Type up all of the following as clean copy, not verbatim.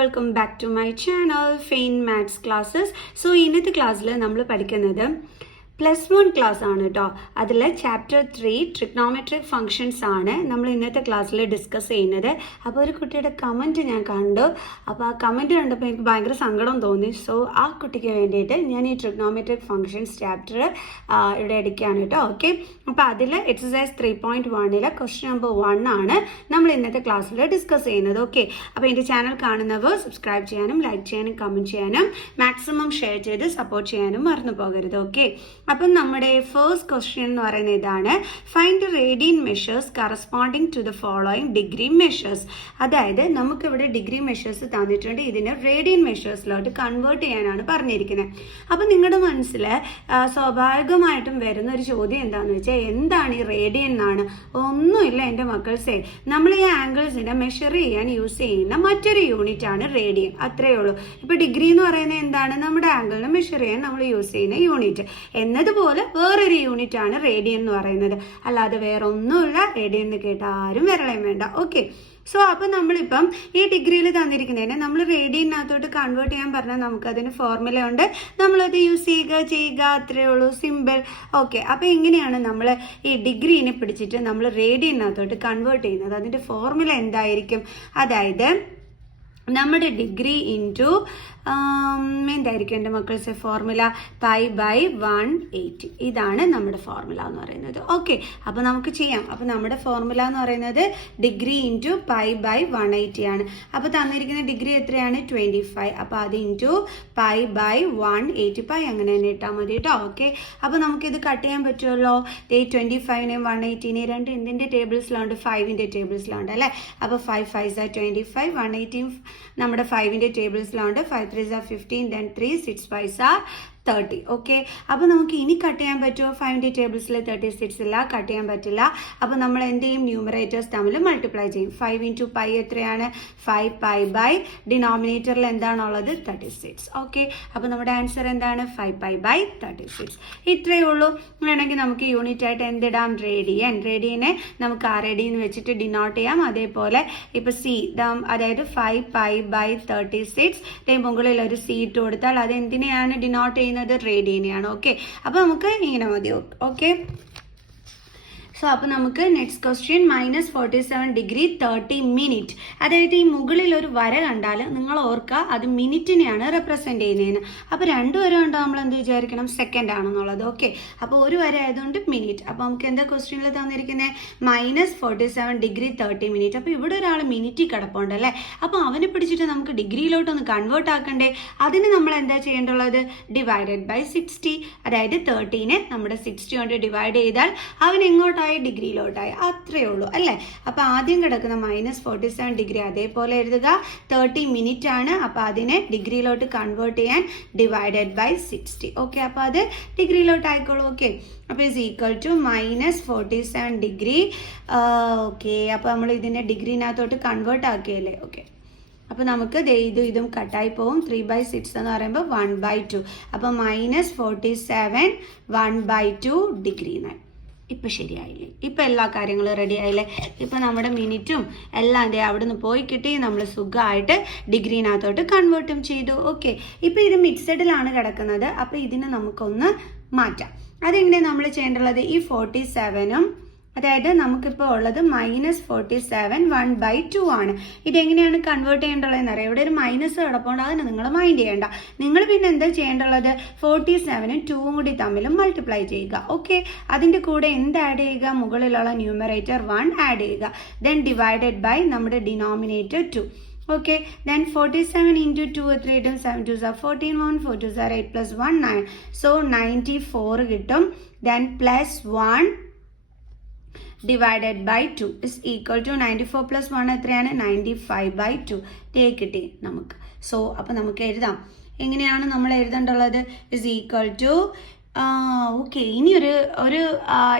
Welcome back to my channel fine maths classes. സോ ഇന്നത്തെ ക്ലാസ്സിൽ നമ്മൾ പഠിക്കുന്നത് +1 ക്ലാസ് ആണ് കേട്ടോ. അതിൽ ചാപ്റ്റർ 3 ട്രിഗ്നോമെട്രിക് ഫങ്ഷൻസ് ആണ് നമ്മൾ ഇന്നത്തെ ക്ലാസ്സിൽ ഡിസ്കസ് ചെയ്യുന്നത്. അപ്പോൾ ഒരു കുട്ടിയുടെ കമൻറ്റ് ഞാൻ കണ്ടു. അപ്പോൾ ആ കമൻറ്റ് കണ്ടപ്പോൾ എനിക്ക് ഭയങ്കര സങ്കടം തോന്നി. സോ ആ കുട്ടിക്ക് വേണ്ടിയിട്ട് ഞാൻ ഈ ട്രിഗ്നോമെട്രിക് ഫങ്ഷൻസ് ചാപ്റ്റർ ഇവിടെ എടുക്കുകയാണ് കേട്ടോ. ഓക്കെ, അപ്പോൾ അതിൽ എക്സസൈസ് 3.1 ക്വസ്റ്റ്യൻ നമ്പർ 1 ആണ് നമ്മൾ ഇന്നത്തെ ക്ലാസ്സിൽ ഡിസ്കസ് ചെയ്യുന്നത്. ഓക്കെ, അപ്പോൾ എൻ്റെ ചാനൽ കാണുന്നവർ സബ്സ്ക്രൈബ് ചെയ്യാനും ലൈക്ക് ചെയ്യാനും കമൻറ്റ് ചെയ്യാനും മാക്സിമം ഷെയർ ചെയ്ത് സപ്പോർട്ട് ചെയ്യാനും മറന്നു പോകരുത്. ഓക്കെ, അപ്പം നമ്മുടെ ഫസ്റ്റ് ക്വസ്റ്റ്യൻ എന്ന് പറയുന്നത് ഇതാണ്: find radian measures corresponding to the following degree measures. അതായത് നമുക്കിവിടെ ഡിഗ്രി മെഷേഴ്സ് തന്നിട്ടുണ്ട്, ഇതിനെ റേഡിയൻ മെഷേഴ്സിലോട്ട് കൺവേർട്ട് ചെയ്യാനാണ് പറഞ്ഞിരിക്കുന്നത്. അപ്പം നിങ്ങളുടെ മനസ്സിൽ സ്വാഭാവികമായിട്ടും വരുന്ന ഒരു ചോദ്യം എന്താണെന്ന് വെച്ചാൽ, എന്താണ് ഈ റേഡിയൻ എന്നാണ്? ഒന്നുമില്ല എൻ്റെ മക്കൾസേ, നമ്മൾ ഈ ആംഗിൾസിനെ മെഷർ ചെയ്യാൻ യൂസ് ചെയ്യുന്ന മറ്റൊരു യൂണിറ്റ് ആണ് റേഡിയൻ, അത്രയേ ഉള്ളൂ. ഇപ്പോൾ ഡിഗ്രി എന്ന് പറയുന്നത് എന്താണ്? നമ്മുടെ ആംഗിളിനെ മെഷർ ചെയ്യാൻ നമ്മൾ യൂസ് ചെയ്യുന്ന യൂണിറ്റ്. എന്നതുപോലെ വേറൊരു യൂണിറ്റ് ആണ് റേഡിയൻ എന്ന് പറയുന്നത്, അല്ലാതെ വേറെ ഒന്നുമില്ല. റേഡിയൻ എന്ന് കേട്ടാൽ ആരും വിരളയും വേണ്ട. ഓക്കെ, സോ അപ്പം നമ്മളിപ്പം ഈ ഡിഗ്രിയിൽ തന്നിരിക്കുന്നതിനെ നമ്മൾ റേഡിയനകത്തോട്ട് കൺവേർട്ട് ചെയ്യാൻ പറഞ്ഞാൽ നമുക്കതിന് ഫോർമുല ഉണ്ട്, നമ്മളത് യൂസ് ചെയ്യുക അത്രയേ ഉള്ളൂ, സിമ്പിൾ. ഓക്കെ, അപ്പോൾ എങ്ങനെയാണ് നമ്മൾ ഈ ഡിഗ്രീനെ പിടിച്ചിട്ട് നമ്മൾ റേഡിയനകത്തോട്ട് കൺവേർട്ട് ചെയ്യുന്നത്? അതിൻ്റെ ഫോർമുല എന്തായിരിക്കും? അതായത് നമ്മുടെ ഡിഗ്രി ഇൻറ്റു എന്തായിരിക്കും എൻ്റെ മക്കൾസ് ഫോർമുല? π/180. ഇതാണ് നമ്മുടെ ഫോർമുല എന്ന് പറയുന്നത്. ഓക്കെ, അപ്പോൾ നമുക്ക് ചെയ്യാം. അപ്പോൾ നമ്മുടെ ഫോർമുല എന്ന് പറയുന്നത് ഡിഗ്രി ഇൻറ്റു π/180 ആണ്. അപ്പോൾ തന്നിരിക്കുന്ന ഡിഗ്രി എത്രയാണ്? 25. അപ്പോൾ അത് ഇൻറ്റു π/180. അങ്ങനെ തന്നെ ഇട്ടാൽ മതി കേട്ടോ. ഓക്കെ, അപ്പോൾ നമുക്കിത് കട്ട് ചെയ്യാൻ പറ്റുമല്ലോ. 25നെയും 180നെയും രണ്ട് എന്തിൻ്റെ ടേബിൾസിലുണ്ട്? 5ൻ്റെ ടേബിൾസിലുണ്ട് അല്ലേ. അപ്പോൾ 5 5 25, 180 നമ്മുടെ 5ൻ്റെ ടേബിൾസിലുണ്ട്. 5 3 15, then 3 6 5 30. ഓക്കെ, അപ്പോൾ നമുക്ക് ഇനി കട്ട് ചെയ്യാൻ പറ്റുമോ? 5ൻ്റെ ടേബിൾസിൽ 36 ഇല്ല, കട്ട് ചെയ്യാൻ പറ്റില്ല. അപ്പോൾ നമ്മൾ എന്ത് ചെയ്യും? ന്യൂമറേറ്റേഴ്സ് തമ്മിൽ മൾട്ടിപ്ലൈ ചെയ്യും. 5 × π എത്രയാണ്? 5π/ ഡിനോമിനേറ്ററിൽ എന്താണുള്ളത്? 36. ഓക്കെ, അപ്പോൾ നമ്മുടെ ആൻസർ എന്താണ്? 5π/36. ഇത്രയേ ഉള്ളൂ. വേണമെങ്കിൽ നമുക്ക് യൂണിറ്റ് ആയിട്ട് എന്തിടാം? റേഡിയൻ. റേഡിയനെ നമുക്ക് RAD എന്ന് വെച്ചിട്ട് ഡിനോട്ട് ചെയ്യാം. അതേപോലെ ഇപ്പോൾ സി, അതായത് 5π/36 മുകളിൽ ഒരു സി ഇട്ട് കൊടുത്താൽ അത് എന്തിനെയാണ് ഡിനോട്ട് ചെയ്യുന്നത്? റേഡിയനെയാണ്. ഓക്കെ, അപ്പോൾ നമുക്ക് ഇങ്ങനെ മതി. ഓക്കെ, സോ അപ്പോൾ നമുക്ക് നെക്സ്റ്റ് ക്വസ്റ്റ്യൻ -47 ഡിഗ്രി 30 മിനിറ്റ്. അതായത് ഈ മുകളിൽ ഒരു വര കണ്ടാൽ നിങ്ങൾ ഓർക്കുക അത് മിനിറ്റിനെയാണ് റെപ്രസെൻറ്റ് ചെയ്യുന്നതിന്. അപ്പോൾ രണ്ട് വര കണ്ടാൽ നമ്മൾ എന്ത് വിചാരിക്കണം? സെക്കൻഡ് ആണെന്നുള്ളത്. ഓക്കെ, അപ്പോൾ ഒരു വര ആയതുകൊണ്ട് മിനിറ്റ്. അപ്പോൾ നമുക്ക് എന്താ ക്വസ്റ്റ്യനിൽ തന്നിരിക്കുന്നത്? -47 ഡിഗ്രി 30 മിനിറ്റ്. അപ്പോൾ ഇവിടെ ഒരാൾ മിനിറ്റ് കിടപ്പുണ്ട് അല്ലേ. അപ്പോൾ അവനെ പിടിച്ചിട്ട് നമുക്ക് ഡിഗ്രിയിലോട്ടൊന്ന് കൺവേർട്ട് ആക്കണ്ടേ? അതിന് നമ്മൾ എന്താ ചെയ്യേണ്ടുള്ളത്? /60. അതായത് 30നെ നമ്മുടെ 60 കൊണ്ട് ഡിവൈഡ് ചെയ്താൽ അവൻ എങ്ങോട്ടായി? ഡിഗ്രിയിലോട്ടായി. അത്രയേ ഉള്ളൂ അല്ലേ. അപ്പോൾ ആദ്യം കിടക്കുന്ന -47 ഡിഗ്രി അതേപോലെ എഴുതുക. 30 മിനിറ്റ് ആണ്, അപ്പോൾ അതിനെ ഡിഗ്രിയിലോട്ട് കൺവേർട്ട് ചെയ്യാൻ /60. ഓക്കെ, അപ്പോൾ അത് ഡിഗ്രിയിലോട്ട് ആയിക്കോളൂ. ഓക്കെ, അപ്പോൾ is equal to -47 degree. Okay, അപ്പോൾ നമ്മൾ ഇതിനെ ഡിഗ്രിനകത്തോട്ട് കൺവേർട്ട് ആക്കിയല്ലേ. ഓക്കെ, അപ്പോൾ നമുക്ക് ഇതും കട്ടായി പോകും. 3/6 എന്ന് പറയുമ്പോൾ 1/2. അപ്പോൾ -47 1/2 ഡിഗ്രി എന്നായി. ഇപ്പം ശരിയായില്ലേ? ഇപ്പം എല്ലാ കാര്യങ്ങളും റെഡി ആയില്ലേ? ഇപ്പം നമ്മുടെ മിനിറ്റും എല്ലാം അതെ അവിടെ നിന്ന് പോയി കിട്ടി. നമ്മൾ സുഖമായിട്ട് ഡിഗ്രിനകത്തോട്ട് കൺവേർട്ടും ചെയ്തു. ഓക്കെ, ഇപ്പം ഇത് മിക്സഡിലാണ് കിടക്കുന്നത്. അപ്പോൾ ഇതിനെ നമുക്കൊന്ന് മാറ്റാം. അതെങ്ങനെ നമ്മൾ ചെയ്യേണ്ടുള്ളത്? ഈ 47ഉം അതായത് നമുക്കിപ്പോൾ ഉള്ളത് -47 1/2 ആണ്. ഇതെങ്ങനെയാണ് കൺവേർട്ട് ചെയ്യേണ്ടതെന്ന് അറിയാം. ഇവിടെ ഒരു മൈനസ് കിടപ്പുണ്ട്, അതിന് നിങ്ങൾ മൈൻഡ് ചെയ്യേണ്ട. നിങ്ങൾ പിന്നെ എന്താ ചെയ്യേണ്ടുള്ളത്? 47ഉം 2ഉം കൂടി തമ്മിൽ മൾട്ടിപ്ലൈ ചെയ്യുക. ഓക്കെ, അതിൻ്റെ കൂടെ എന്ത് ആഡ് ചെയ്യുക? മുകളിലുള്ള ന്യൂമറേറ്റർ 1 ആഡ് ചെയ്യുക. ദെൻ ഡിവൈഡഡ് ബൈ നമ്മുടെ ഡിനോമിനേറ്റർ 2. ഓക്കെ, ദെൻ 47 × 2 എത്ര കിട്ടും? 7 2 14, 1 4 2 8 + 1 9. സോ 94 കിട്ടും. Then +1 divided by 2 is equal to 94 + 1 എത്രയാണ്? 95/2 കിട്ടി നമുക്ക്. സോ അപ്പോൾ നമുക്ക് എഴുതാം. എങ്ങനെയാണ് നമ്മൾ എഴുതേണ്ടുള്ളത്? ഇസ് ഈക്വൽ ടു ഓക്കെ, ഇനി ഒരു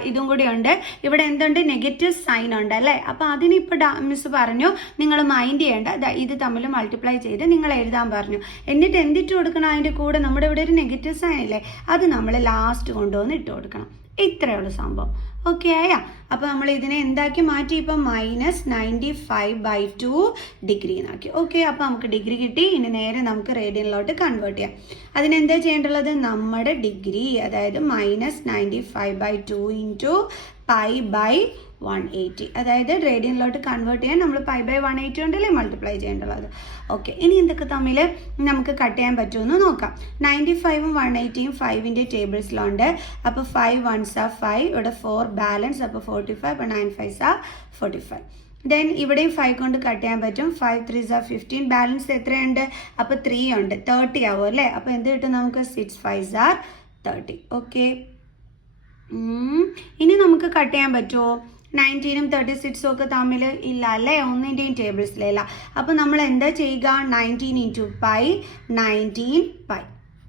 ഇതും കൂടി ഉണ്ട്. ഇവിടെ എന്തുണ്ട്? നെഗറ്റീവ് സൈൻ ഉണ്ട് അല്ലേ. അപ്പോൾ അതിനിപ്പോൾ മിസ് പറഞ്ഞു നിങ്ങൾ മൈൻഡ് ചെയ്യേണ്ട, ഇത് തമ്മിൽ മൾട്ടിപ്ലൈ ചെയ്ത് നിങ്ങൾ എഴുതാൻ പറഞ്ഞു. എന്നിട്ട് എന്തിട്ട് കൊടുക്കണം? അതിൻ്റെ കൂടെ നമ്മുടെ ഇവിടെ ഒരു നെഗറ്റീവ് സൈൻ ഇല്ലേ, അത് നമ്മൾ ലാസ്റ്റ് കൊണ്ടുവന്ന് ഇട്ട് കൊടുക്കണം. ഇത്രയുള്ള സംഭവം. ഓക്കെ ആയാ? അപ്പോൾ നമ്മൾ ഇതിനെ എന്താക്കി മാറ്റി? ഇപ്പം -95/2 ഡിഗ്രി എന്നാക്കി. ഓക്കെ, അപ്പോൾ നമുക്ക് ഡിഗ്രി കിട്ടി. ഇനി നേരെ നമുക്ക് റേഡിയനിലോട്ട് കൺവേർട്ട് ചെയ്യാം. അതിനെന്താ ചെയ്യേണ്ടത്? നമ്മുടെ ഡിഗ്രി, അതായത് -95/2 ഇൻറ്റു π/180, അതായത് റേഡിയനിലോട്ട് കൺവേർട്ട് ചെയ്യാൻ നമ്മൾ π/180 കൊണ്ടല്ലേ മൾട്ടിപ്ലൈ ചെയ്യേണ്ടത്. ഓക്കെ, ഇനി എന്തൊക്കെ തമ്മിൽ നമുക്ക് കട്ട് ചെയ്യാൻ പറ്റുമെന്ന് നോക്കാം. 95ഉം 180യും 5ൻ്റെ ടേബിൾസിലുണ്ട്. അപ്പോൾ 5 1s are 5, ഇവിടെ 4 ബാലൻസ്, അപ്പോൾ 45, അപ്പോൾ 9 5s are 45. ദെൻ ഇവിടെയും 5 കൊണ്ട് കട്ട് ചെയ്യാൻ പറ്റും. 5 3s are 15, ബാലൻസ് എത്രയുണ്ട്? അപ്പോൾ 3 ഉണ്ട്, 30 ആവും അല്ലേ? അപ്പോൾ എന്ത് കിട്ടും നമുക്ക്? 6 5s are 30. ഓക്കെ, ഇനി നമുക്ക് കട്ട് ചെയ്യാൻ പറ്റുമോ? 19ഉം 36ഉം ഒക്കെ തമ്മിൽ ഇല്ല അല്ലേ? ഒന്നിൻ്റെയും ടേബിൾസിലില്ല. അപ്പോൾ നമ്മൾ എന്താ ചെയ്യുക? 19 into pi, 19 pi.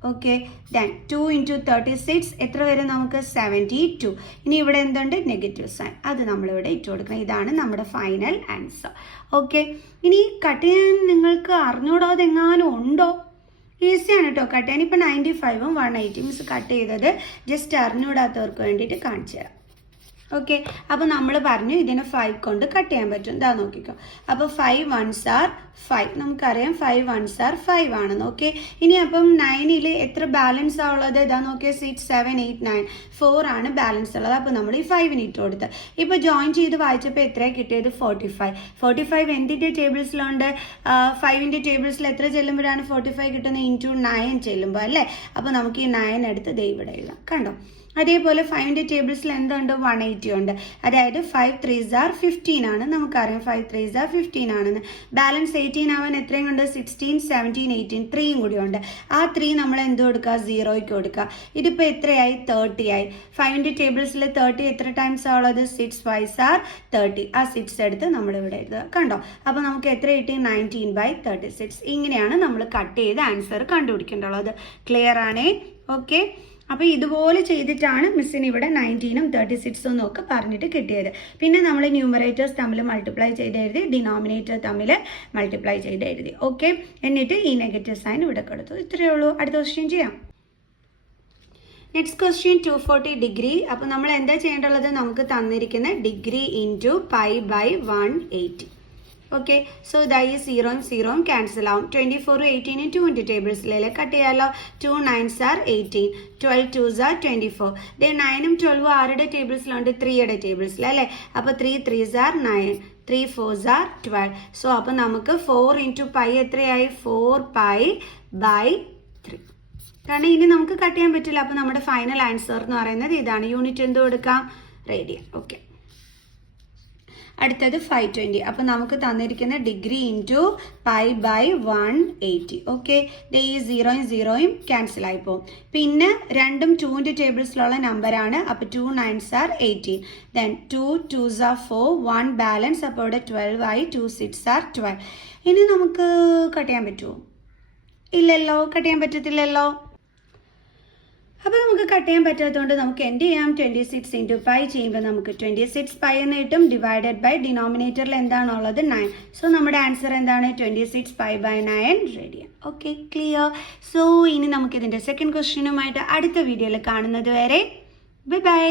Okay, then 2 into 36 എത്ര വരും നമുക്ക്? 72. ഇനി ഇവിടെ എന്തുണ്ട്? നെഗറ്റീവ് സൈൻ, അത് നമ്മളിവിടെ ഇട്ട് കൊടുക്കണം. ഇതാണ് നമ്മുടെ ഫൈനൽ ആൻസർ. ഓക്കെ, ഇനി കട്ട് ചെയ്യാൻ നിങ്ങൾക്ക് അറിഞ്ഞൂടാതെ എങ്ങാനും ഉണ്ടോ? ഈസിയാണ് കേട്ടോ കട്ട് ചെയ്യാൻ. ഇപ്പോൾ 95ഉം 180 മിസ് കട്ട് ചെയ്തത് ജസ്റ്റ് അറിഞ്ഞൂടാത്തവർക്ക് വേണ്ടിയിട്ട് കാണിച്ചു തരാം. ഓക്കെ, അപ്പോൾ നമ്മൾ പറഞ്ഞു ഇതിനെ 5 കൊണ്ട് കട്ട് ചെയ്യാൻ പറ്റും. ഇതാ നോക്കിക്കോ. അപ്പോൾ 5 1s are 5, നമുക്കറിയാം 5 1s are 5 ആണെന്ന്. ഓക്കെ, ഇനി അപ്പം 9ൽ എത്ര ബാലൻസ് ആ ഉള്ളത്? ഇതാ നോക്കിയാൽ 6 7 8 9 4 ആണ് ബാലൻസ് ഉള്ളത്. അപ്പോൾ നമ്മൾ ഈ 5ന് ഇട്ട് കൊടുത്ത് ഇപ്പോൾ ജോയിൻ ചെയ്ത് വായിച്ചപ്പോൾ എത്രയാണ് കിട്ടിയത്? 45. 45 എന്തിൻ്റെ ടേബിൾസിലുണ്ട്? 5ൻ്റെ ടേബിൾസിൽ എത്ര ചെല്ലുമ്പോഴാണ് 45 കിട്ടുന്നത്? ഇൻറ്റു 9 ചെല്ലുമ്പോൾ അല്ലേ? അപ്പോൾ നമുക്ക് ഈ 9 എടുത്ത് ദേ ഇവിടെ എഴുതാം. കണ്ടോ? അതേപോലെ 5ൻ്റെ ടേബിൾസിൽ എന്തുണ്ട്? 180 ഉണ്ട്. അതായത് 5 3s are 15 ആണ്. നമുക്കറിയാം 5 3s are 15 ആണെന്ന്. ബാലൻസ് 18 ആവാൻ എത്രയും കൊണ്ട്? 16 17 18 3യും കൂടി ഉണ്ട്. ആ 3 നമ്മൾ എന്ത് കൊടുക്കുക? 0യ്ക്ക് കൊടുക്കുക. ഇതിപ്പോൾ എത്രയായി? 30 ആയി. 5ൻ്റെ ടേബിൾസിൽ 30 എത്ര ടൈംസ് ഉള്ളത്? 6 5s are 30. ആ 6 എടുത്ത് നമ്മളിവിടെ എഴുതുക. കണ്ടോ? അപ്പോൾ നമുക്ക് എത്ര കിട്ടി? 19/36. ഇങ്ങനെയാണ് നമ്മൾ കട്ട് ചെയ്ത് ആൻസർ കണ്ടുപിടിക്കേണ്ടുള്ളത്. ക്ലിയർ ആണേ? ഓക്കെ, അപ്പോൾ ഇതുപോലെ ചെയ്തിട്ടാണ് മിസ്സിന് ഇവിടെ 19ഉം 36ഉം ഒക്കെ പറഞ്ഞിട്ട് കിട്ടിയത്. പിന്നെ നമ്മൾ ന്യൂമറേറ്റേഴ്സ് തമ്മിൽ മൾട്ടിപ്ലൈ ചെയ്ത് എഴുതി, ഡിനോമിനേറ്റർ തമ്മിൽ മൾട്ടിപ്ലൈ ചെയ്ത് എഴുതി. ഓക്കെ, എന്നിട്ട് ഈ നെഗറ്റീവ് സൈൻ ഇവിടെ കൊടുത്തു. ഇത്രയേ ഉള്ളൂ. അടുത്ത ക്വസ്റ്റ്യൻ ചെയ്യാം. Next question 240 degree. അപ്പോൾ നമ്മൾ എന്താ ചെയ്യേണ്ടത്? നമുക്ക് തന്നിരിക്കുന്ന ഡിഗ്രി ഇൻറ്റു π/180. ഓക്കെ, സോ ഇതായി 0ഉം 0ഉം ക്യാൻസൽ ആവും. 24ഉം 18ഉം 2ൻ്റെ ടേബിൾസിലല്ലേ കട്ട് ചെയ്യാമല്ലോ. 2 9s are 18, 12 2s are 24. ദേ 9ഉം 12ഉം ആരുടെ ടേബിൾസിലുണ്ട്? 3യുടെ ടേബിൾസിലല്ലേ? അപ്പോൾ 3 3s are 9, 3 4s are 12. So അപ്പോൾ നമുക്ക് 4 ഇൻറ്റു പൈ എത്രയായി? 4π/3. കാരണം ഇനി നമുക്ക് കട്ട് ചെയ്യാൻ പറ്റില്ല. അപ്പോൾ നമ്മുടെ ഫൈനൽ ആൻസർ എന്ന് പറയുന്നത് ഇതാണ്. യൂണിറ്റ് എന്ത് കൊടുക്കാം? റേഡിയൻ. ഓക്കെ, അടുത്തത് 520. അപ്പോൾ നമുക്ക് തന്നിരിക്കുന്ന ഡിഗ്രി ഇൻറ്റു π/180. ഓക്കെ, ഈ 0ഉം 0ഉം ക്യാൻസൽ ആയി പോകും. പിന്നെ 2ഉം 2ൻ്റെ ടേബിൾസിലുള്ള നമ്പറാണ്. അപ്പോൾ 2 9s are 18. Then 2 2s are 4, 1 balance, അപ്പോൾ ഇവിടെ 12 ആയി. 2 6s are 12. ഇനി നമുക്ക് കട്ട് ചെയ്യാൻ പറ്റുമോ? ഇല്ലല്ലോ, കട്ട് ചെയ്യാൻ പറ്റത്തില്ലല്ലോ. അപ്പോൾ നമുക്ക് കട്ട് ചെയ്യാൻ പറ്റാത്തതുകൊണ്ട് നമുക്ക് എന്ത് ചെയ്യാം? 26 ഇൻറ്റു പൈ ചെയ്യുമ്പോൾ നമുക്ക് 26 പൈ എന്ന് കിട്ടും. ഡിവൈഡഡ് ബൈ ഡിനോമിനേറ്ററിൽ എന്താണുള്ളത്? 9. സോ നമ്മുടെ ആൻസർ എന്താണ്? 26 π/9 റേഡിയൻ. Okay, clear. സോ ഇനി നമുക്കിതിൻ്റെ സെക്കൻഡ് ക്വസ്റ്റ്യനുമായിട്ട് അടുത്ത വീഡിയോയിൽ കാണുന്നത് വരെ ബൈ ബൈ.